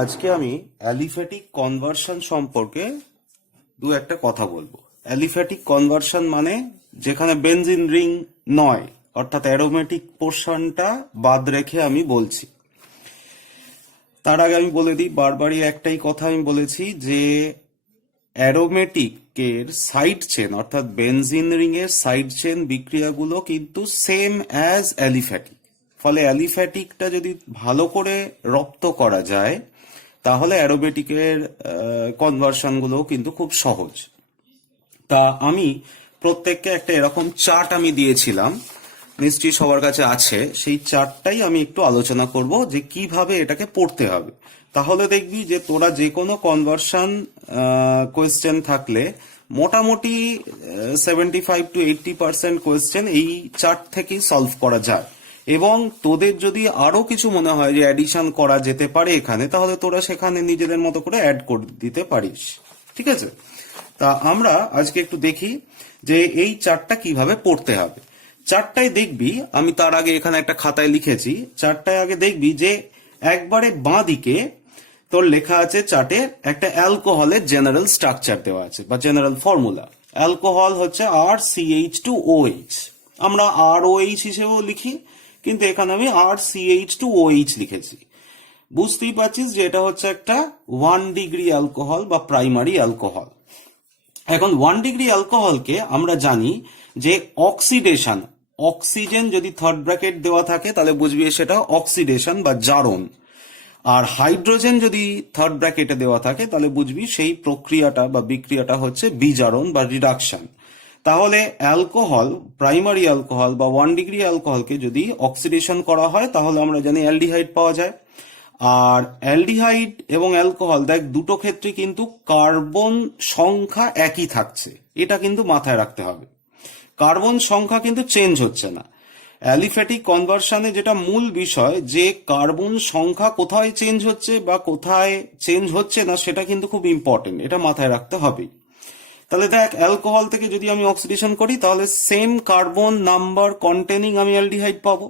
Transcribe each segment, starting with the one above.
আজকে আমি aliphatic conversion সম্পর্কে একটা কথা বলবো। অ্যালিফ্যাটিক কনভার্সন মানে যেখানে বেনজিন রিং নয়, অর্থাৎ অ্যারোমেটিক পোর্শনটা বাদ রেখে আমি বলছি। তার আগে আমি বলে দিই, বারবারই একটাই কথা আমি বলেছি যে অ্যারোমেটিকের সাইড চেন অর্থাৎ বেনজিন রিং এর সাইড চেন বিক্রিয়াগুলো কিন্তু সেম অ্যাজ অ্যালিফ্যাটিক। ফলে অ্যালিফ্যাটিকটা যদি ভালো করে রপ্ত করা যায় তাহলে অ্যারোমেটিকের কনভার্সনগুলোও কিন্তু খুব সহজ। তা আমি প্রত্যেককে একটা এরকম চার্ট আমি দিয়েছিলাম, নিশ্চয়ই সবার কাছে আছে। সেই চার্টটাই আমি একটু আলোচনা করব যে কিভাবে এটাকে পড়তে হবে। তাহলে দেখবি যে তোরা যে কোনো কনভার্সন কোয়েশ্চেন থাকলে মোটামুটি 75 to 80% কোয়েশ্চেন এই চার্ট থেকেই সলভ করা যায়। এবং তোদের যদি আরো কিছু মনে হয় যে অ্যাডিশন করা যেতে পারে এখানে, তাহলে তোরা সেখানে নিজেদের মতো করে অ্যাড করে দিতে পারিস। ঠিক আছে? তা আমরা আজকে একটু দেখি যে এই চার্টটা কিভাবে পড়তে হবে। চার্টটায় দেখবি, আমি তার আগে এখানে একটা খাতায় লিখেছি, চার্টটায় আগে দেখবি যে একবারে বাঁ দিকে তোর লেখা আছে চার্টে একটা অ্যালকোহলের জেনারেল স্ট্রাকচার দেওয়া আছে বা জেনারেল ফর্মুলা। অ্যালকোহল হচ্ছে RCH2OH, আমরা ROH হিসেবেও লিখি, কিন্তু এখানে আমি RCH2OH লিখেছি। বুঝতেই পারছিস যে এটা হচ্ছে একটা 1 ডিগ্রি অ্যালকোহল বা প্রাইমারি অ্যালকোহল। এখন 1 ডিগ্রি অ্যালকোহলকে আমরা জানি যে অক্সিডেশন, অক্সিজেন যদি থার্ড ব্র্যাকেট দেওয়া থাকে তাহলে বুঝবি সেটা অক্সিডেশন বা জারণ, আর হাইড্রোজেন যদি থার্ড ব্র্যাকেটে দেওয়া থাকে তাহলে বুঝবি সেই প্রক্রিয়াটা বা বিক্রিয়াটা হচ্ছে বিজারণ বা রিডাকশন। তাহলে অ্যালকোহল, প্রাইমারি অ্যালকোহল বা 1 ডিগ্রি অ্যালকোহলকে যদি অক্সিডেশন করা হয় তাহলে আমরা জানি অ্যালডিহাইড পাওয়া যায়। আর অ্যালডিহাইড এবং অ্যালকোহল দেখ দুটো ক্ষেত্রে কিন্তু কার্বন সংখ্যা একই থাকছে, এটা কিন্তু মাথায় রাখতে হবে। কার্বন সংখ্যা কিন্তু চেঞ্জ হচ্ছে না। অ্যালিফ্যাটিক কনভার্সনে যেটা মূল বিষয় যে কার্বন সংখ্যা কোথায় চেঞ্জ হচ্ছে বা কোথায় চেঞ্জ হচ্ছে না সেটা কিন্তু খুব ইম্পর্টেন্ট, এটা মাথায় রাখতে হবে। তাহলে দেখ, অ্যালকোহল থেকে যদি আমি অক্সিডেশন করি তাহলে সেম কার্বন নাম্বার কন্টেনিং আমি অ্যালডিহাইড পাবো।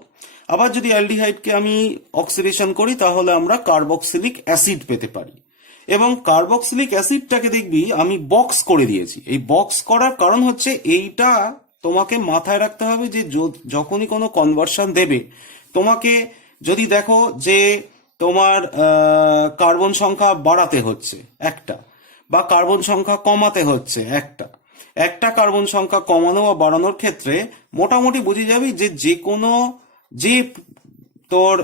আবার যদি অ্যালডিহাইডকে আমি অক্সিডেশন করি তাহলে আমরা কার্বক্সিলিক অ্যাসিড পেতে পারি। এবং কার্বক্সিলিক অ্যাসিডটাকে দেখবি আমি বক্স করে দিয়েছি। এই বক্স করার কারণ হচ্ছে এইটা তোমাকে মাথায় রাখতে হবে যে যখনই কোনো কনভার্সন দেবে তোমাকে যদি দেখো যে তোমার কার্বন সংখ্যা বাড়াতে হচ্ছে একটা, বা কার্বন সংখ্যা কমাতে হচ্ছে একটা কার্বন সংখ্যা কমানো বা বাড়ানোর ক্ষেত্রে মোটামুটি বুঝে যাবি যে যে কোনো যে তোর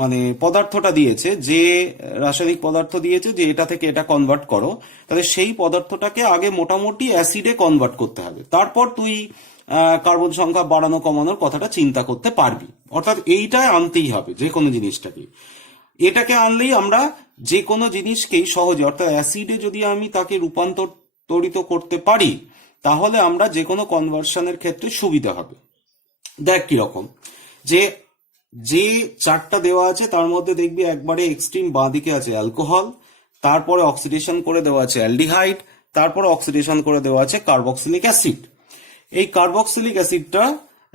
মানে পদার্থটা দিয়েছে, যে রাসায়নিক পদার্থ দিয়েছে যে এটা থেকে এটা কনভার্ট করো, তাহলে সেই পদার্থটাকে আগে মোটামুটি অ্যাসিডে কনভার্ট করতে হবে, তারপর তুই কার্বন সংখ্যা বাড়ানো কমানোর কথাটা চিন্তা করতে পারবি। অর্থাৎ এইটাই আনতেই হবে যে কোনো জিনিসটাকে। এটাকে আনলেই আমরা যে কোনো জিনিসকেই সহজে, অর্থাৎ অ্যাসিডে যদি আমি তাকে রূপান্তরিত করতে পারি তাহলে আমরা যে কোনো কনভার্সনের ক্ষেত্রে সুবিধা হবে। দেখ কিরকম, যে যে চারটা দেওয়া আছে তার মধ্যে দেখবি একবারে এক্সট্রিম বাঁ দিকে আছে অ্যালকোহল, তারপরে অক্সিডেশন করে দেওয়া আছে অ্যালডিহাইড, তারপরে অক্সিডেশন করে দেওয়া আছে কার্বক্সিলিক অ্যাসিড। এই কার্বক্সিলিক অ্যাসিডটা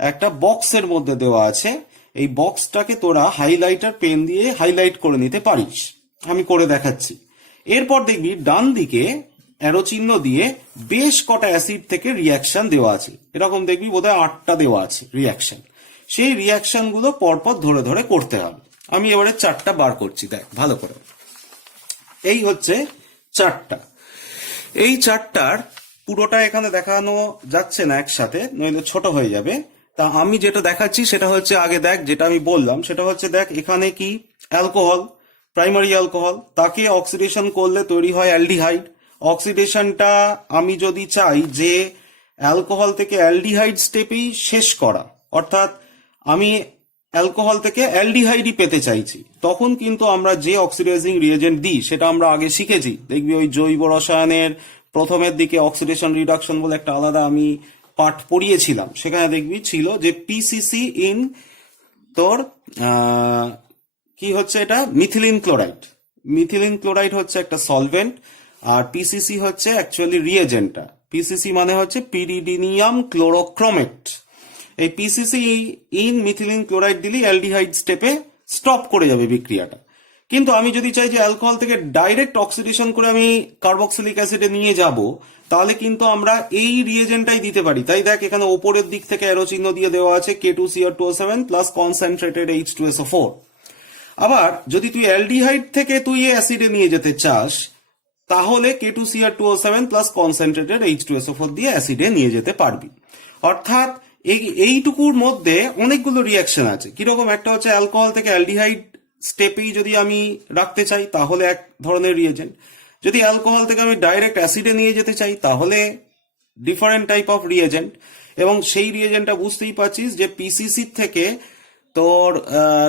একটা বক্সের মধ্যে দেওয়া আছে। এই বক্সটাকে তোরা হাইলাইটার পেন দিয়ে হাইলাইট করে নিতে পারিস, আমি করে দেখাচ্ছি। এরপর দেখবি ডান দিকে অ্যারো চিহ্ন দিয়ে বেশ কটা অ্যাসিড থেকে রিয়াকশন দেওয়া আছে, এরকম দেখবি বোধহয় 8টা দেওয়া আছে রিয়াকশন। সেই রিয়াকশন গুলো পরপর ধরে ধরে করতে হবে। আমি এবারে চারটা বার করছি, দেখ ভালো করে। এই হচ্ছে চারটা। এই চারটার পুরোটা এখানে দেখানো যাচ্ছে না একসাথে, নইলে ছোট হয়ে যাবে। তা আমি যেটা দেখাচ্ছি সেটা হচ্ছে, আগে দেখ যেটা আমি বললাম সেটা হচ্ছে, দেখ এখানে কি অ্যালকোহল, প্রাইমারি অ্যালকোহল, তাকে অক্সিডেশন করলে তৈরি হয় অ্যালডিহাইড। অক্সিডেশনটা আমি যদি চাই যে অ্যালকোহল থেকে অ্যালডিহাইড স্টেপেই শেষ করা, অর্থাৎ আমি অ্যালকোহল থেকে অ্যালডিহাইডই পেতে চাইছি, তখন কিন্তু আমরা যে অক্সিডাইজিং রিয়েজেন্ট দিই সেটা আমরা আগে শিখেছি। দেখবি ওই জৈব রসায়নের প্রথমের দিকে অক্সিডেশন রিডাকশন বলে একটা আলাদা আমি পাঠ পড়িয়েছিলাম, সেখানে দেখবি ছিল যে পিসিসি ইন তোর কি হচ্ছে এটা মিথিলিন ক্লোরাইড। মিথিলিন ক্লোরাইড হচ্ছে একটা সলভেন্ট, আর পিসিসি হচ্ছে অ্যাকচুয়ালি রিয়েজেন্টটা। পিসিসি মানে হচ্ছে পিরিডিনিয়াম ক্লোরোক্রোমেট। এই পিসিসি ইন মিথিলিন ক্লোরাইড দিলেই অ্যালডিহাইড স্টেপে স্টপ করে যাবে বিক্রিয়াটা। কিন্তু আমি যদি চাই যে অ্যালকোহল থেকে ডাইরেক্ট অক্সিডেশন করে আমি কার্বক্সিলিক অ্যাসিডে নিয়ে যাব, তাহলে কিন্তু আমরা এই রিয়েজেন্টটাই দিতে পারি। তাই দেখ এখানে ওপরের দিক থেকে অ্যারো চিহ্ন দিয়ে দেওয়া আছে K2Cr2O7 প্লাস কনসেন্ট্রেটেড H2SO4। আবার যদি তুই অ্যালডিহাইড থেকে তুই অ্যাসিডে নিয়ে যেতে চাস, তাহলে K2Cr2O7 প্লাস কনসেন্ট্রেটেড H2SO4 দিয়ে অ্যাসিডে নিয়ে যেতে পারবি। অর্থাৎ এইটুকুর মধ্যে অনেকগুলো রিয়াকশন আছে। কিরকম? একটা হচ্ছে অ্যালকোহল থেকে অ্যালডিহাইড স্টেপেই যদি আমি রাখতে চাই তাহলে এক ধরনের রিয়েজেন্ট, যদি অ্যালকোহল থেকে আমি ডাইরেক্ট অ্যাসিডে নিয়ে যেতে চাই তাহলে ডিফারেন্ট টাইপ অফ রিয়েজেন্ট। এবং সেই রিয়েজেন্টটা বুঝতেই পারছিস যে পিসিসি থেকে তোর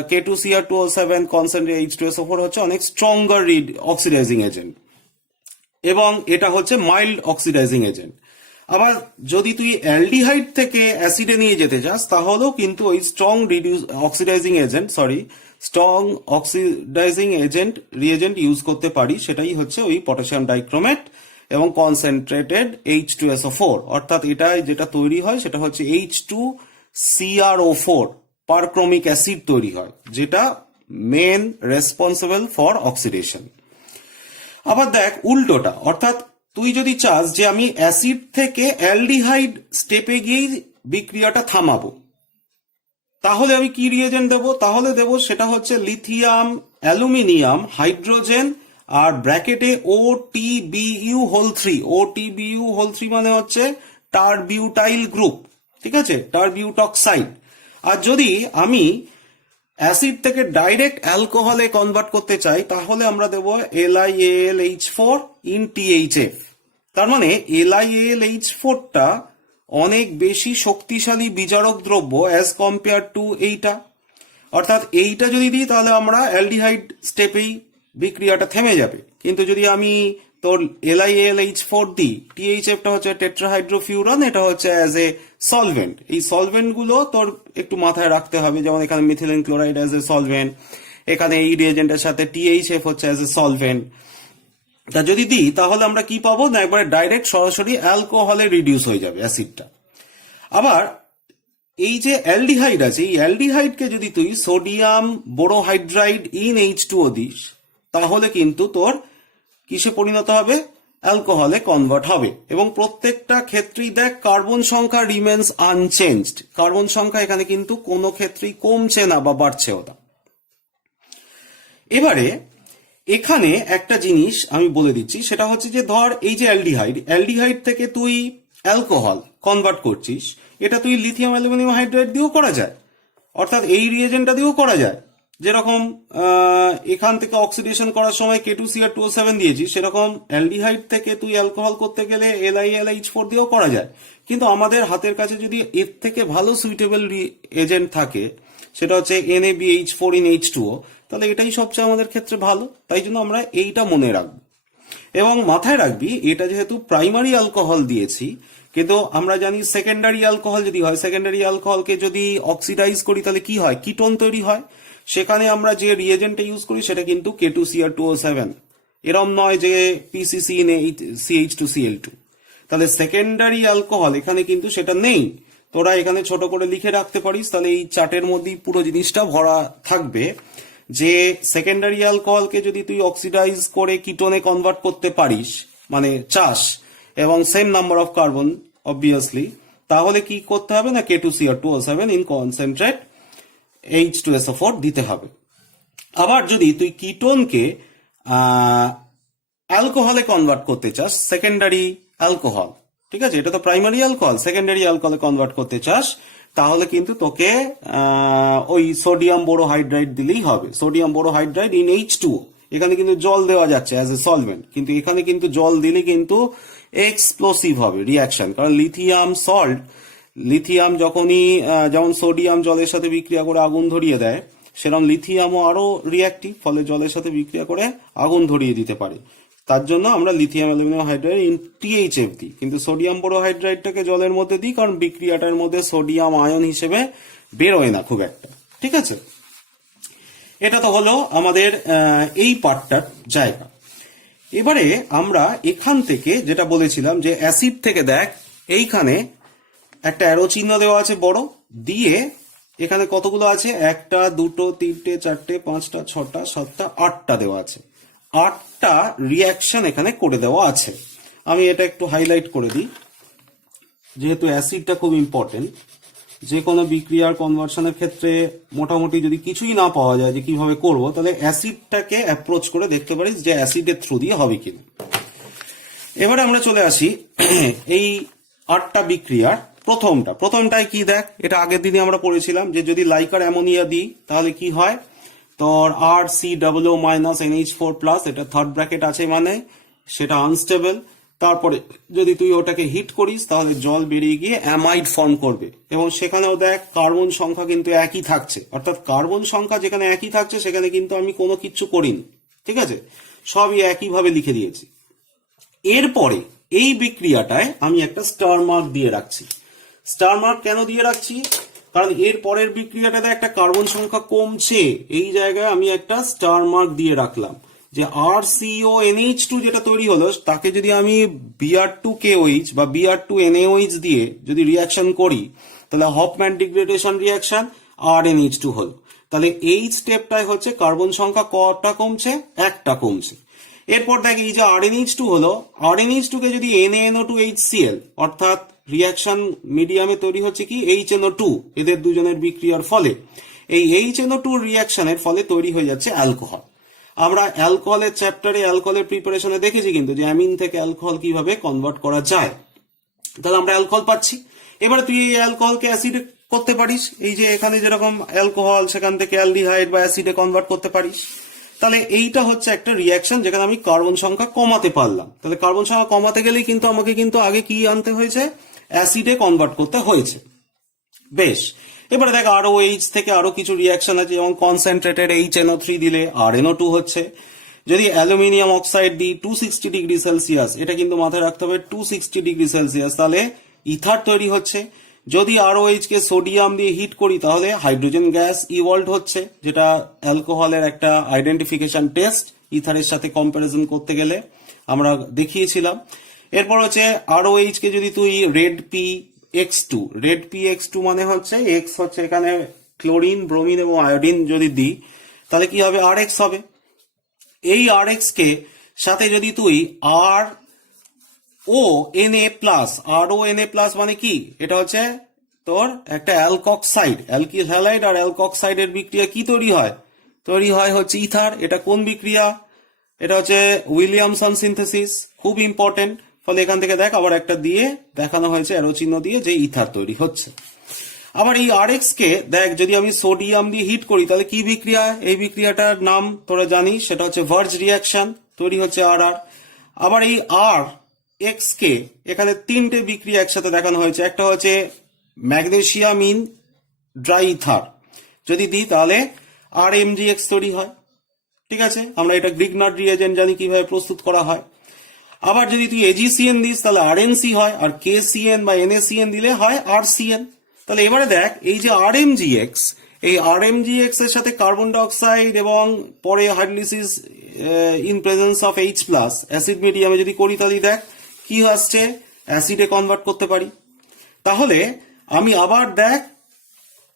K2Cr2O7 কনসেন্ট্রেটেড H2SO4 হচ্ছে অনেক স্ট্রঙ্গার অক্সিডাইজিং এজেন্ট এবং এটা হচ্ছে মাইল্ড অক্সিডাইজিং এজেন্ট। আবার যদি তুই অ্যালডিহাইড থেকে অ্যাসিডে নিয়ে যেতে চাস তাহলেও কিন্তু ওই strong oxidising agent reagent use করতে পারি, সেটাই হচ্ছে ওই পটাশিয়াম ডাইক্রোমেট এবং কনসেন্ট্রেটেড H2SO4। অর্থাৎ এটা যেটা তৈরি হয় সেটা হচ্ছে H2CrO4 পারক্রমিক অ্যাসিড তৈরি হয়, যেটা মেন রেসপন্সিবল ফর অক্সিডেশন। আবার দেখ উল্টোটা, অর্থাৎ তুই যদি চাস যে আমি অ্যাসিড থেকে অ্যালডিহাইড স্টেপে গিয়েই বিক্রিয়াটা থামাবো, তাহলে আমি কি রিয়েজেন্ট দেবো? তাহলে দেবো সেটা হচ্ছে লিথিয়াম অ্যালুমিনিয়াম হাইড্রোজেন আর ব্র্যাকেটে OTBU3। OTBU3 মানে হচ্ছে টারবিউটাইল গ্রুপ, ঠিক আছে, টারবিউটক্সাইড। আর যদি আমি অ্যাসিড থেকে ডাইরেক্ট অ্যালকোহলে কনভার্ট করতে চাই তাহলে আমরা দেব LiAlH4 ইন THF। তার মানে LiAlH4টা অনেক বেশি শক্তিশালী বিজারক দ্রব্য অ্যাজ কম্পেয়ার টু এইটা। অর্থাৎ এইটা যদি দিই তাহলে আমরা অ্যালডিহাইড স্টেপেই বিক্রিয়াটা থেমে যাবে। কিন্তু যদি আমি তোর LiAlH4 দিই, THFটা হচ্ছে টেট্রাহাইড্রোফিউরান, এটা হচ্ছে অ্যাজ এ সলভেন্ট। এই সলভেন্ট গুলো তোর একটু মাথায় রাখতে হবে, যেমন এখানে methylene chloride as a solvent, এখানে এই রিয়েজেন্টের সাথে THF হচ্ছে অ্যাজ এ সলভেন্ট। তা যদি দিই তাহলে আমরা কি পাবো না, একবারে ডাইরেক্ট সরাসরি অ্যালকোহলে রিডিউস হয়ে যাবে অ্যাসিডটা। আবার এই যে অ্যালডিহাইড আছে, এই অ্যালডিহাইডকে যদি তুই সোডিয়াম বোরোহাইড্রাইড ইন H2O দিস তাহলে কিন্তু তোর কিসে পরিণত হবে? অ্যালকোহলে কনভার্ট হবে। এবং প্রত্যেকটা ক্ষেত্রেই দেখ কার্বন সংখ্যা রিমেন্স আনচেঞ্জড। কার্বন সংখ্যা এখানে কিন্তু কোনো ক্ষেত্রেই কমছে না বা বাড়ছেও না। এবারে এখানে একটা জিনিস আমি বলে দিচ্ছি, সেটা হচ্ছে যে ধর এই যে অ্যালডিহাইড থেকে তুই অ্যালকোহল কনভার্ট করছিস, এটা তুই লিথিয়াম অ্যালুমিনিয়াম হাইড্রাইড দিয়েও করা যায়, অর্থাৎ এই রিয়েজেন্টটা দিয়েও করা যায়। যেরকম এখান থেকে অক্সিডেশন করার সময় K2Cr2O7 দিয়েছি, সেরকম অ্যালডিহাইড থেকে তুই অ্যালকোহল করতে গেলে LiAlH4 দিয়েও করা যায়। কিন্তু আমাদের হাতের কাছে যদি এর থেকে ভালো সুইটেবল এজেন্ট থাকে, সেটা হচ্ছে NaBH4 in H2O, তাহলে এটাই সবচেয়ে আমাদের ক্ষেত্রে ভালো। তাই জন্য আমরা এইটা মনে রাখবো এবং মাথায় রাখবি, এটা যেহেতু প্রাইমারি অ্যালকোহল দিয়েছি, কিন্তু আমরা জানি সেকেন্ডারি অ্যালকোহল যদি হয়, সেকেন্ডারি অ্যালকোহলকে যদি অক্সিডাইজ করি তাহলে কি হয়? কিটোন তৈরি হয়। সেখানে আমরা যে রিয়েজেন্টটা ইউজ করি সেটা কিন্তু K2Cr2O7, এরম নয় যে PCC in CH2Cl2। তাহলে সেকেন্ডারি অ্যালকোহল এখানে কিন্তু সেটা নেই। তোরা এখানে ছোট করে লিখে রাখতে পারিস, তাহলে এই চার্টের মধ্যেই পুরো জিনিসটা ভরা থাকবে যে সেকেন্ডারি অ্যালকোহলকে যদি তুই অক্সিডাইজ করে কিটোনে কনভার্ট করতে পারিস, মানে চাস, এবং same number of carbon obviously, তাহলে কি করতে হবে না K2Cr2O7 ইন কনসেন্ট্রেট H2SO4 দিতে হবে। আবার যদি তুই কিটোনকে অ্যালকোহলে কনভার্ট করতে চাস, সেকেন্ডারি অ্যালকোহল, ঠিক আছে, এটা তো প্রাইমারি অ্যালকোহল, সেকেন্ডারি অ্যালকোহলে কনভার্ট করতে চাস, তাহলে কিন্তু তোকে ওই সোডিয়াম বোরোহাইড্রাইড দিলেই হবে। সোডিয়াম বোরোহাইড্রাইড ইন H2O, এখানে কিন্তু জল দেওয়া যাচ্ছে অ্যাজ এ সলভেন্ট, কিন্তু এখানে কিন্তু জল দিলে কিন্তু এক্সপ্লোসিভ হবে রিয়াকশন। কারণ লিথিয়াম যখনই যেমন সোডিয়াম জলের সাথে বিক্রিয়া করে আগুন ধরিয়ে দেয়, সেরকম লিথিয়ামও আরো রিয়াক্টিভ, ফলে জলের সাথে বিক্রিয়া করে আগুন ধরিয়ে দিতে পারে। তার জন্য আমরা lithium aluminium hydride in THF দিই, কিন্তু সোডিয়াম বোরোহাইড্রাইডটাকে জলের মধ্যে দিই, কারণ বিক্রিয়াটার মধ্যে সোডিয়াম আয়ন হিসেবে বেরোয় না খুব একটা, ঠিক আছে। এটা তো হলো আমাদের এই পার্টটার জায়গা। এবারে আমরা এখান থেকে যেটা বলেছিলাম যে অ্যাসিড থেকে দেখ এইখানে একটা অ্যারো চিহ্ন দেওয়া আছে বড়, দিয়ে এখানে কতগুলো আছে, 1টা 2টো 3টে 4টে 5টা 6টা 7টা 8টা দেওয়া আছে, 8টা রিয়াকশন এখানে করে দেওয়া আছে। আমি এটা একটু হাইলাইট করে দিই, যেহেতু অ্যাসিডটা খুব ইম্পর্টেন্ট। যে কোনো বিক্রিয়ার কনভার্সনের ক্ষেত্রে মোটামুটি যদি কিছুই না পাওয়া যায় যে কিভাবে করব, তাহলে অ্যাসিডটাকে অ্যাপ্রোচ করে দেখতে পারিস যে অ্যাসিডের থ্রু দিয়ে হবে কিনা। এবারে আমরা চলে আসি এই 8টা বিক্রিয়ার প্রথমটায় কি দেখ, এটা আগের দিনে আমরা পড়েছিলাম যে যদি লাইকার অ্যামোনিয়া দিই তাহলে কি হয়, তোর RCOO - NH4+, এটা থার্ড ব্র্যাকেট আছে মানে সেটা আনস্টেবল। তারপরে যদি তুই ওটাকে হিট করিস তাহলে জল বেরিয়ে গিয়ে অ্যামাইড ফর্ম করবে, এবং সেখানেও দেখ কার্বন সংখ্যা কিন্তু একই থাকছে, অর্থাৎ কার্বন সংখ্যা যেখানে একই থাকছে সেখানে কিন্তু আমি কোনো কিচ্ছু করিনি, ঠিক আছে, সবই একইভাবে লিখে দিয়েছি। এরপরে এই বিক্রিয়াটায় আমি একটা স্টার মার্ক দিয়ে রাখছি। স্টার মার্ক কেন দিয়ে রাখছি, কারণ এর পরের বিক্রিয়াটাতে একটা কার্বন সংখ্যা কমছে, এই জায়গায় আমি একটা স্টার মার্ক দিয়ে রাখলাম যে RCONH2 যেটা তৈরি হলো তাকে যদি আমি Br2KOH বা Br2NaOH দিয়ে যদি রিয়াকশন করি তাহলে হফম্যান ডিগ্রেডেশন রিয়াকশন RNH2 হলো। তাহলে এই স্টেপটায় হচ্ছে কার্বন সংখ্যা কটা কমছে, একটা কমছে। এরপর দেখ এই যে RNH2 হলো, RNH2 কে যদি NaNO2HCl অর্থাৎ রিয়াকশন মিডিয়ামে তৈরি হচ্ছে কি HNO2, এদের দুজনের বিক্রিয়ার ফলে এই HNO2 রিয়াকশনের ফলে তৈরি হয়ে যাচ্ছে অ্যালকোহল। আমরা অ্যালকোহলের চ্যাপ্টারে অ্যালকোহলের প্রিপারেশনে দেখেছি কিন্তু যে অ্যামিন থেকে অ্যালকোহল কিভাবে কনভার্ট করা যায়। তাহলে আমরা অ্যালকোহল পাচ্ছি। এবারে তুই এই অ্যালকোহলকে অ্যাসিডে করতে পারিস, এই যে এখানে যেরকম অ্যালকোহল সেখান থেকে অ্যালডিহাইড বা অ্যাসিডে কনভার্ট করতে পারিস। তাহলে এইটা হচ্ছে একটা রিয়াকশন যেখানে আমি কার্বন সংখ্যা কমাতে পারলাম। তাহলে কার্বন সংখ্যা কমাতে গেলেই কিন্তু আমাকে কিন্তু আগে কি আনতে হয়েছে, অ্যাসিডে কনভার্ট করতে হয়েছে। বেশ, এবারে দেখ ROH থেকে আরো কিছু রিয়াকশন আছে, যেমন কনসেন্ট্রেটেড HNO3 দিলে RNO2 হচ্ছে। যদি অ্যালুমিনিয়াম অক্সাইড দিই 260 ডিগ্রি সেলসিয়াস, এটা কিন্তু মাথায় রাখতে হবে 260 ডিগ্রি সেলসিয়াস, তাহলে ইথার তৈরি হচ্ছে। যদি ROH কে সোডিয়াম দিয়ে হিট করি তাহলে হাইড্রোজেন গ্যাস ইভলভ হচ্ছে, যেটা অ্যালকোহলের একটা আইডেন্টিফিকেশন টেস্ট ইথারের সাথে কম্পারিজন করতে গেলে আমরা দেখিয়েছিলাম। এরপর হচ্ছে ROH কে যদি তুই রেড PX2 মানে হচ্ছে X হচ্ছে এখানে ক্লোরিন, ব্রোমিন এবং আয়োডিন যদি দিই তাহলে কি হবে, RX হবে। এই RX কে সাথে যদি তুই RONA+ মানে কি, এটা হচ্ছে তোর একটা অ্যালকক্সাইড, অ্যালকিল হ্যালাইড আর অ্যালকক্সাইডের বিক্রিয়া কি তৈরি হয় হচ্ছে ইথার। এটা কোন বিক্রিয়া, এটা হচ্ছে উইলিয়ামসন সিনথেসিস, খুব ইম্পর্টেন্ট। ফলে এখান থেকে দেখ আবার একটা দিয়ে দেখানো হয়েছে অ্যারো চিহ্ন দিয়ে যে ইথার তৈরি হচ্ছে। আবার এই RX কে দেখ যদি আমি সোডিয়াম দিয়ে হিট করি তাহলে কি বিক্রিয়া, এই বিক্রিয়াটার নাম তোরা জানিস, সেটা হচ্ছে ভার্জ রিয়াকশন, তৈরি হচ্ছে RR। আবার এই RX কে এখানে 3টে বিক্রিয়া একসাথে দেখানো হয়েছে, একটা হচ্ছে ম্যাগনেসিয়াম ইন ড্রাই ইথার যদি দিই তাহলে RMgX তৈরি হয়, ঠিক আছে। আমরা এটা গ্রিগনার্ড রিয়েজেন্ট জানি কিভাবে প্রস্তুত করা হয়। আবার যদি তুই AgCN দিস তাহলে RNC হয়, আর KCN বা NaCN দিলে হয় RCN। তাহলে এবারে দেখ এই যে RMgX, এই RMgX এর সাথে কার্বন ডাইঅক্সাইড এবং পরে hydrolysis in presence of H+ acid মিডিয়ামে যদি করি তাহলে দেখ কি আসছে, অ্যাসিডে কনভার্ট করতে পারি। তাহলে আমি আবার দেখ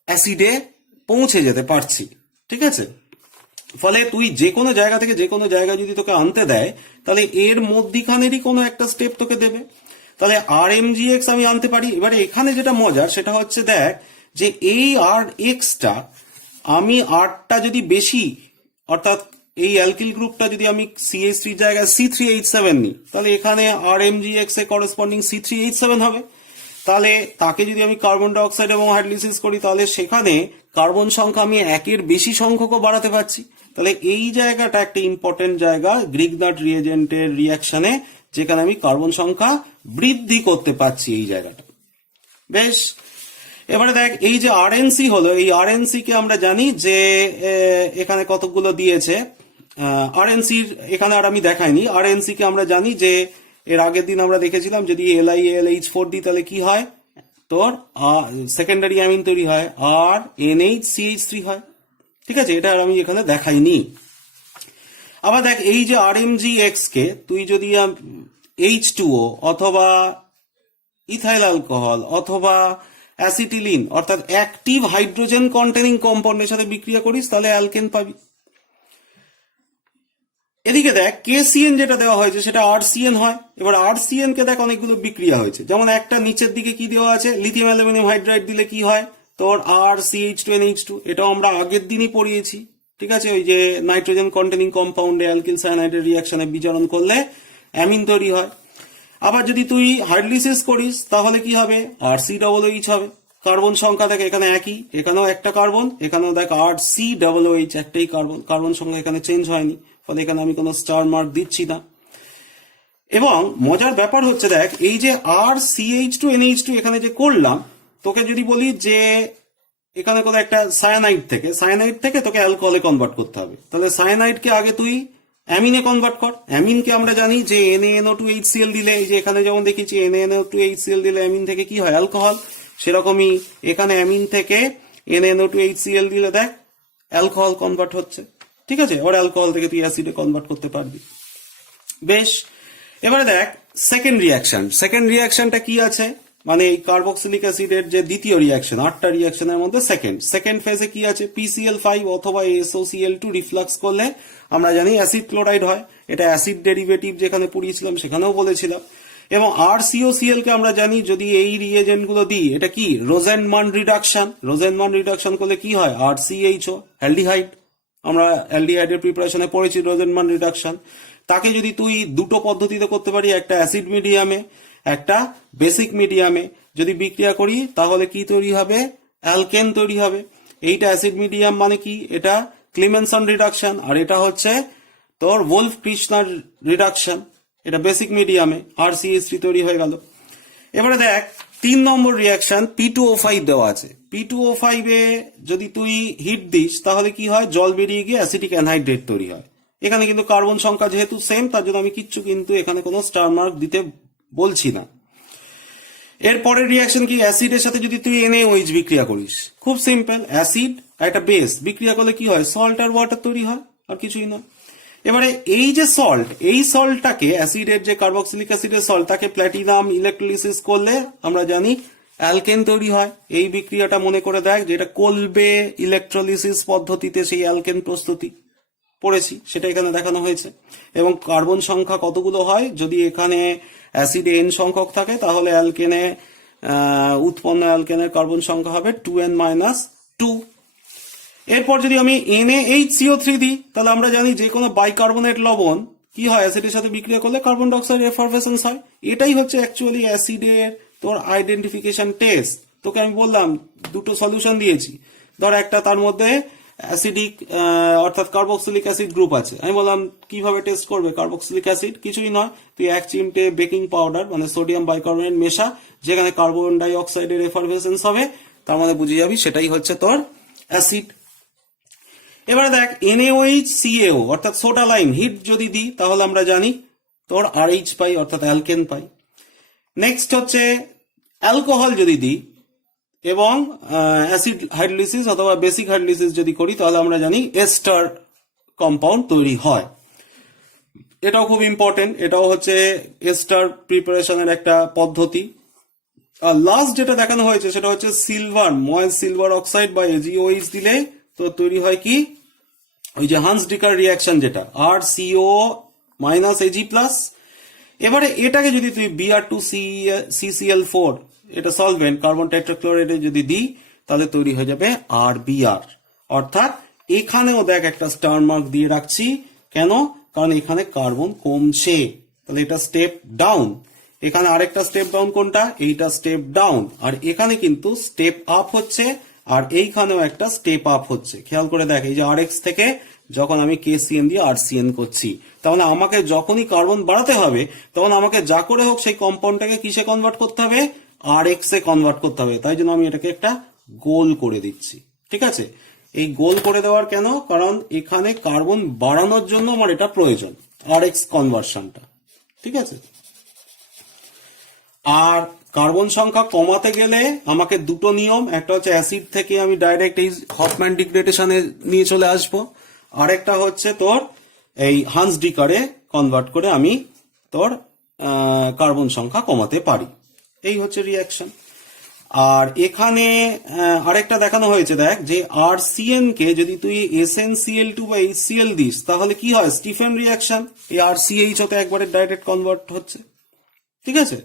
অ্যাসিডে পৌঁছে যেতে পারছি, ঠিক আছে। ফলে তুই যে কোনো জায়গা থেকে যে কোনো জায়গায় যদি তোকে আনতে দেয় তাহলে এর মধ্যিখানেরই কোনো একটা স্টেপ তোকে দেবে, তাহলে RMgX আমি আনতে পারি। এবারে এখানে যেটা মজার সেটা হচ্ছে দেখ যে এই RX-টা আমি Rটা যদি বেশি, অর্থাৎ এই অ্যালকিল গ্রুপটা যদি আমি CH3 জায়গায় C3H7 নিই তাহলে এখানে RMgX এর করেসপন্ডিং C3H7 হবে। তাহলে তাকে যদি আমি কার্বন ডাইঅক্সাইড এবং হাইড্রোলিসিস করি তাহলে সেখানে কার্বন সংখ্যা আমি একের বেশি সংখ্যকও বাড়াতে পারছি। তাহলে এই জায়গাটা একটা ইম্পর্টেন্ট জায়গা গ্রিগনার্ড রিয়েজেন্টের রিয়াকশনে, যেখানে আমি কার্বন সংখ্যা বৃদ্ধি করতে পারছি এই জায়গাটা। বেশ, এবারে দেখ এই যে RNC হলো, এই RNC কে আমরা জানি যে এখানে কতগুলো দিয়েছে। RNCর এখানে আর আমি দেখাইনি। RNC কে আমরা জানি যে এর আগের দিন আমরা দেখেছিলাম যদি LiAlH4 দিই তাহলে কি হয়, তোর সেকেন্ডারি অ্যামিন তৈরি হয়, RNHCH3 হয়, ঠিক আছে। এটা আর আমি এখানে দেখাইনি। আবার দেখ এই যে RMgX কে তুই যদি H2O অথবা ইথাইল অ্যালকোহল অথবা অ্যাসিটিলিন অর্থাৎ অ্যাক্টিভ হাইড্রোজেন কন্টেনিং কম্পাউন্ডের সাথে বিক্রিয়া করিস তাহলে অ্যালকেন পাবি। এদিকে দেখ কেসিএন যেটা দেওয়া হয়েছে সেটা আরসিএন হয়। এবার আরসিএন কে দেখ অনেকগুলো বিক্রিয়া হয়েছে, যেমন একটা নিচের দিকে কি দেওয়া আছে, লিথিয়াম অ্যালুমিনিয়াম হাইড্রাইড দিলে কি হয় তোর RCH2NH2, এটাও আমরা আগের দিনই পড়িয়েছি। ঠিক আছে, ওই যে নাইট্রোজেন কন্টেনিং কম্পাউন্ডে অ্যালকিল সায়ানাইডের রিয়াকশনে বিজারণ করলে অ্যামিন তৈরি হয়। আবার যদি তুই হাইড্রোলিসিস করিস তাহলে কি হবে, RCOOH হবে। কার্বন সংখ্যা দেখ এখানে একই, এখানেও একটা কার্বন, এখানেও দেখ RCOOH একটাই কার্বন, কার্বন সংখ্যা এখানে চেঞ্জ হয়নি, ফলে এখানে আমি কোনো স্টার মার্ক দিচ্ছি না। এবং মজার ব্যাপার হচ্ছে দেখ এই যে RCH2NH2 এখানে যে করলাম, তোকে যদি বলি যে এখানে কোনো একটা সায়ানাইড থেকে তোকে অ্যালকোহলে কনভার্ট করতে হবে, তাহলে সায়ানাইডকে আগে তুই অ্যামিনে কনভার্ট কর। অ্যামিনকে আমরা জানি যে NaNO2HCl দিলে, এই যে এখানে যেমন দেখেছি NaNO2HCl দিলে অ্যামিন থেকে কি হয়, অ্যালকোহল। সেরকমই এখানে অ্যামিন থেকে NaNO2HCl দিলে দেখ অ্যালকোহল কনভার্ট হচ্ছে। ঠিক আছে, ওর অ্যালকোহল থেকে তুই অ্যাসিডে কনভার্ট করতে পারবি। বেশ, এবারে দেখ সেকেন্ড রিয়াকশনটা কি আছে, মানে এই কার্বক্সিলিক অ্যাসিডের যে দ্বিতীয় রিয়াকশন, 8টা রিয়াকশনের মধ্যে সেকেন্ড ফেজে কি আছে, PCl5 অথবা SOCl2 রিফ্লাক্স করলে আমরা জানি অ্যাসিড ক্লোরাইড হয়। এটা অ্যাসিড ডেরিভেটিভ যেখানে পড়িয়েছিলাম সেখানেও বলেছিলাম। এবং RCOCl কে আমরা জানি যদি এই রিয়েজেন্ট গুলো দিই, এটা কি রোজেনমান রিডাকশন করলে কি হয়, RCHO অ্যালডিহাইড। আমরা অ্যালডিহাইডের প্রিপারেশনে পড়েছি রোজেনমান রিডাকশন। তাকে যদি তুই দুটো পদ্ধতিতে করতে পারি, একটা অ্যাসিড মিডিয়ামে একটা বেসিক মিডিয়ামে যদি বিক্রিয়া করি তাহলে কি তৈরি হবে, অ্যালকেন তৈরি হবে। এইটা অ্যাসিড মিডিয়াম মানে কি, এটা ক্লিমেনসন রিডাকশন, আর এটা হচ্ছে তোর ওলফ কৃষ্ণার রিডাকশন। এটা বেসিক মিডিয়ামে RCH3 তৈরি হয়ে গেল। এবারে দেখ 3 নম্বর রিয়াকশন P2O5 দেওয়া আছে। P2O5 এ যদি তুই হিট দিস তাহলে কি হয়, জল বেরিয়ে গিয়ে অ্যাসিটিক অ্যানহাইড্রেট তৈরি হয়। এখানে কিন্তু কার্বন সংখ্যা যেহেতু সেম, তার জন্য আমি কিচ্ছু কিন্তু এখানে কোনো স্টার মার্ক দিতে বলছি না। এরপরের রিয়াকশন কি, অ্যাসিডের সাথে যদি তুই NaOH বিক্রিয়া করিস, খুব সিম্পল, অ্যাসিড আর একটা বেস বিক্রিয়া করলে কি হয়, সল্ট আর ওয়াটার তৈরি হয়, আর কিছুই না। এবারে এই যে সল্ট, এই সল্টটাকে অ্যাসিডের যে কার্বক্সিলিক অ্যাসিডের সল্ট, তাকে প্ল্যাটিনাম ইলেকট্রোলিসিস করলে আমরা জানি অ্যালকেন তৈরি হয়। এই বিক্রিয়াটা মনে করে দেখ, যেটা কোলবে ইলেকট্রোলিসিস পদ্ধতিতে সেই অ্যালকেন প্রস্তুতি পড়েছি, সেটা এখানে দেখানো হয়েছে। এবং কার্বন সংখ্যা কতগুলো হয়, যদি এখানে অ্যাসিডে N সংখ্যক থাকে তাহলে অ্যালকেনে উৎপন্ন অ্যালকেনের কার্বন সংখ্যা হবে 2N-2। এরপর যদি আমি NaHCO3 দিই তাহলে আমরা জানি যে কোনো বাইকার্বনেট লবণ কি হয়, অ্যাসিডের সাথে বিক্রিয়া করলে কার্বন ডাইঅক্সাইড এফারভেসেন্স হয়। এটাই হচ্ছে অ্যাকচুয়ালি অ্যাসিডের তোর আইডেন্টিফিকেশন টেস্ট। তোকে আমি বললাম দুটো সলিউশন দিয়েছি, ধর একটা তার মধ্যে অ্যাসিডিক অর্থাৎ কার্বক্সিলিক অ্যাসিড গ্রুপ আছে, আমি বললাম কিভাবে টেস্ট করবে কার্বক্সিলিক অ্যাসিড, কিছুই নয়, তুই 1 চিমটে বেকিং পাউডার মানে সোডিয়াম বাইকার্বনেট মেশা, যেখানে কার্বন ডাই অক্সাইডের এফারভেসেন্স হবে, তার মানে বুঝে যাবি সেটাই হচ্ছে তোর অ্যাসিড। এবারে দেখ NaOH-CaO অর্থাৎ সোডা লাইম হিট যদি দিই তাহলে আমরা জানি তোর RH পাই অর্থাৎ অ্যালকেন পাই। নেক্সট হচ্ছে অ্যালকোহল যদি দিই এবং অ্যাসিড হাইড্রোলিসিস অথবা বেসিক হাইড্রোলিসিস যদি করি তাহলে আমরা জানি এস্টার কম্পাউন্ড তৈরি হয়। এটাও খুব ইম্পর্টেন্ট, এটাও হচ্ছে এস্টার প্রিপারেশনের একটা পদ্ধতি। আর লাস্ট যেটা দেখানো হয়েছে সেটা হচ্ছে সিলভার, ময়েস সিলভার অক্সাইড বা AgOH দিলে তো তৈরি হয় কি, ওই যে হান্স ডিকার রিয়াকশন যেটা RCO-Ag+। এবারে এটাকে যদি তুই Br2CCl4 এটা সলভেন্ট কার্বন টেট্রাক্লোরাইডে যদি দিই তাহলে তৈরি হয়ে যাবে RBr। অর্থাৎ এখানেও দেখ একটা স্টার মার্ক দিয়ে রাখছি, কেন, কারণ এখানে কার্বন কমছে, তাহলে এটা স্টেপ ডাউন। এখানে আরেকটা স্টেপ ডাউন কোনটা, এইটা স্টেপ ডাউন, আর এখানে কিন্তু স্টেপ আপ হচ্ছে, আর এইখানেও একটা স্টেপ আপ হচ্ছে। খেয়াল করে দেখ, এই যে RX থেকে যখন আমি KCN দিয়ে RCN করছি, তাহলে আমাকে যখনই কার্বন বাড়াতে হবে তখন আমাকে যা করে হোক সেই কম্পাউন্ডটাকে কিসে কনভার্ট করতে হবে, RX এ কনভার্ট করতে হবে। তাই জন্য আমি এটাকে একটা গোল করে দিচ্ছি। ঠিক আছে, এই গোল করে দেওয়ার কেন, কারণ এখানে কার্বন বাড়ানোর জন্য আমার এটা প্রয়োজন, RX কনভার্সনটা। ঠিক আছে, আর কার্বন সংখ্যা কমাতে গেলে আমাকে দুটো নিয়ম, একটা হচ্ছে অ্যাসিড থেকে আমি ডাইরেক্ট এই হফম্যান ডিগ্রেডেশনে নিয়ে চলে আসবো, আরেকটা হচ্ছে তোর এই হান্স ডিকারে কনভার্ট করে আমি তোর কার্বন সংখ্যা কমাতে পারি। এই হচ্ছে রিয়াকশন। আর এখানে আরেকটা দেখানো হয়েছে, দেখ যে আরসিএন কে যদি তুই SnCl2 বা HCl দিস তাহলে কি হয়, স্টিফেন রিয়াকশন, এই RCH হতে একবারে ডাইরেক্ট কনভার্ট হচ্ছে। ঠিক আছে,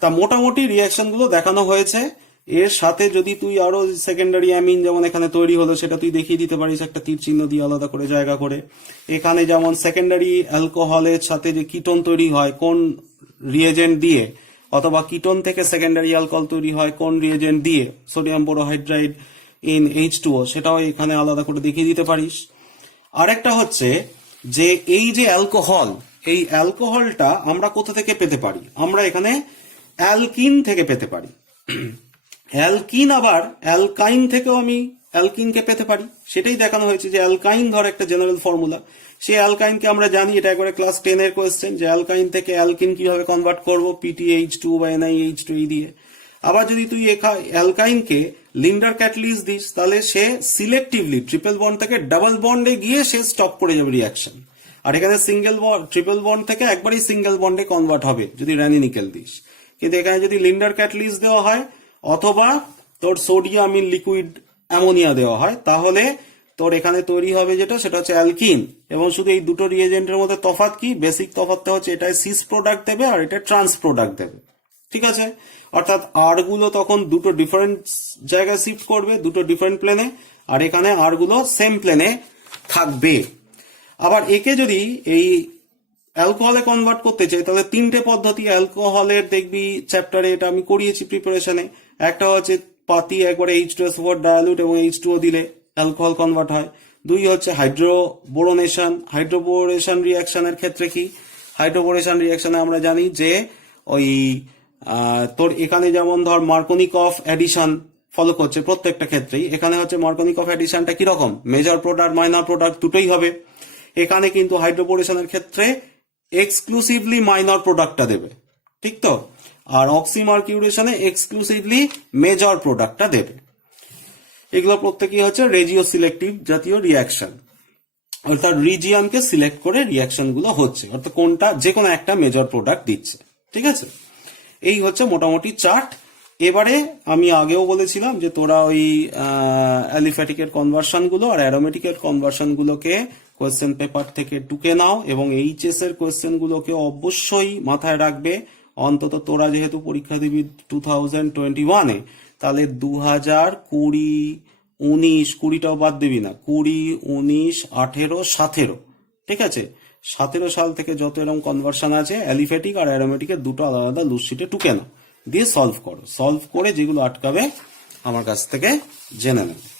তা মোটামুটি রিয়াকশন গুলো দেখানো হয়েছে। এর সাথে যদি তুই আরো সেকেন্ডারি অ্যামিন যেমন এখানে তৈরি হলো সেটা তুই দেখিয়ে দিতে পারিস একটা তীর চিহ্ন দিয়ে আলাদা করে জায়গা করে। এখানে যেমন সেকেন্ডারি অ্যালকোহলের সাথে যে কিটোন তৈরি হয় কোন রিয়েজেন্ট দিয়ে, অথবা কিটোন থেকে সেকেন্ডারি অ্যালকোহল তৈরি হয় কোন রিয়েজেন্ট দিয়ে, সোডিয়াম বোরোহাইড্রাইড ইন H2O, সেটাও এখানে আলাদা করে দেখিয়ে দিতে পারিস। আরেকটা হচ্ছে যে এই যে অ্যালকোহল, এই অ্যালকোহলটা আমরা কোথা থেকে পেতে পারি, আমরা এখানে অ্যালকিন থেকে পেতে পারি। অ্যালকিন আবার অ্যালকাইন থেকেও আমি অ্যালকিনকে পেতে পারি, সেটাই দেখানো হয়েছে যে অ্যালকাইন ধর একটা জেনারেল ফর্মুলা, সেই অ্যালকাইনকে আমরা জানি, এটা একবারে ক্লাস 10 এর কোয়েশ্চেন, যে অ্যালকাইন থেকে অ্যালকিন কিভাবে কনভার্ট করব, PTH2 বা NiH2 দিয়ে। আবার যদি তুই অ্যালকাইনকে লিন্ডার ক্যাটালিস্ট দিস তাহলে সে সিলেক্টিভলি ট্রিপল বন্ড থেকে ডাবল বন্ডে গিয়ে সে স্টপ করে যাবে রিয়াকশন, আর এখানে ট্রিপল বন্ড থেকে একবারই সিঙ্গেল বন্ডে কনভার্ট হবে যদি র্যানিনিকেল দিস। কিন্তু এখানে যদি লিন্ডার ক্যাটালিস্ট দেওয়া হয় অথবা তোর সোডিয়াম ইন লিকুইড অ্যামোনিয়া দেওয়া হয় তাহলে তোর এখানে তৈরি হবে যেটা, সেটা হচ্ছে অ্যালকিন। এবং শুধু এই দুটো রিয়েজেন্টের মধ্যে তফাৎ কি, বেসিক তফাৎটা হচ্ছে এটায় সিস প্রোডাক্ট দেবে আর এটা ট্রান্স প্রোডাক্ট দেবে। ঠিক আছে, অর্থাৎ আর গুলো তখন দুটো ডিফারেন্ট জায়গায় শিফট করবে, দুটো ডিফারেন্ট প্লেনে, আর এখানে আর গুলো সেম প্লেনে থাকবে। আবার একে যদি এই অ্যালকোহলে কনভার্ট করতে চাই তাহলে তিনটে পদ্ধতি অ্যালকোহলের দেখবি চ্যাপ্টারে, এটা আমি করিয়েছি প্রিপারেশনে। একটা হচ্ছে পাতি একবারে H2SO4 ডায়ালুট এবং H2O দিলে অ্যালকোহল কনভার্ট হয়। দুই হচ্ছে হাইড্রোবোরেশন। হাইড্রোবোরেশন রিয়াকশনের ক্ষেত্রে কি, হাইড্রোবোরেশন রিয়াকশনে আমরা জানি যে ওই তোর এখানে যেমন ধর মার্কোনিকফ অ্যাডিশন ফলো করছে প্রত্যেকটা ক্ষেত্রেই, এখানে হচ্ছে মার্কোনিকফ অ্যাডিশনটা কিরকম, মেজর প্রোডাক্ট মাইনর প্রোডাক্ট দুটোই হবে। এখানে কিন্তু হাইড্রোবোরেশনের ক্ষেত্রে এক্সক্লুসিভলি মাইনর প্রোডাক্টটা দেবে, ঠিক তো, আর অক্সিমার্কিউরেশনে এক্সক্লুসিভলি মেজর প্রোডাক্টটা দেবে। এগুলো প্রত্যেকই হচ্ছে রেজিও সিলেক্টিভ জাতীয় রিয়াকশন, অর্থাৎ রিজিয়নকে সিলেক্ট করে রিয়াকশন গুলো হচ্ছে, অর্থাৎ কোনটা যে কোনো একটা মেজর প্রোডাক্ট দিচ্ছে। ঠিক আছে, এই হচ্ছে মোটামুটি চার্ট। এবারে আমি আগেও বলেছিলাম যে তোরা ওই অ্যালিফ্যাটিকের কনভার্সন গুলো আর অ্যারোমেটিকের কনভার্সন গুলোকে কোয়েশ্চেন পেপার থেকে টুকে নাও, এবং এইচএস এর কোয়েশ্চেন গুলোকে অবশ্যই মাথায় রাখবে। অন্তত তোরা যেহেতু পরীক্ষা দিবি 2021-এ, তাহলে 2020, 19, 20টাও বাদ দিবি না, 20, 19, 18, 17, ঠিক আছে, 17 সাল থেকে যত এরকম কনভার্সন আছে অ্যালিফ্যাটিক আর অ্যারোমেটিকের দুটো আলাদা আলাদা লুজশিটে টুকে নাও, দিয়ে সলভ করো, সলভ করে যেগুলো আটকাবে আমার কাছ থেকে জেনে নেবে।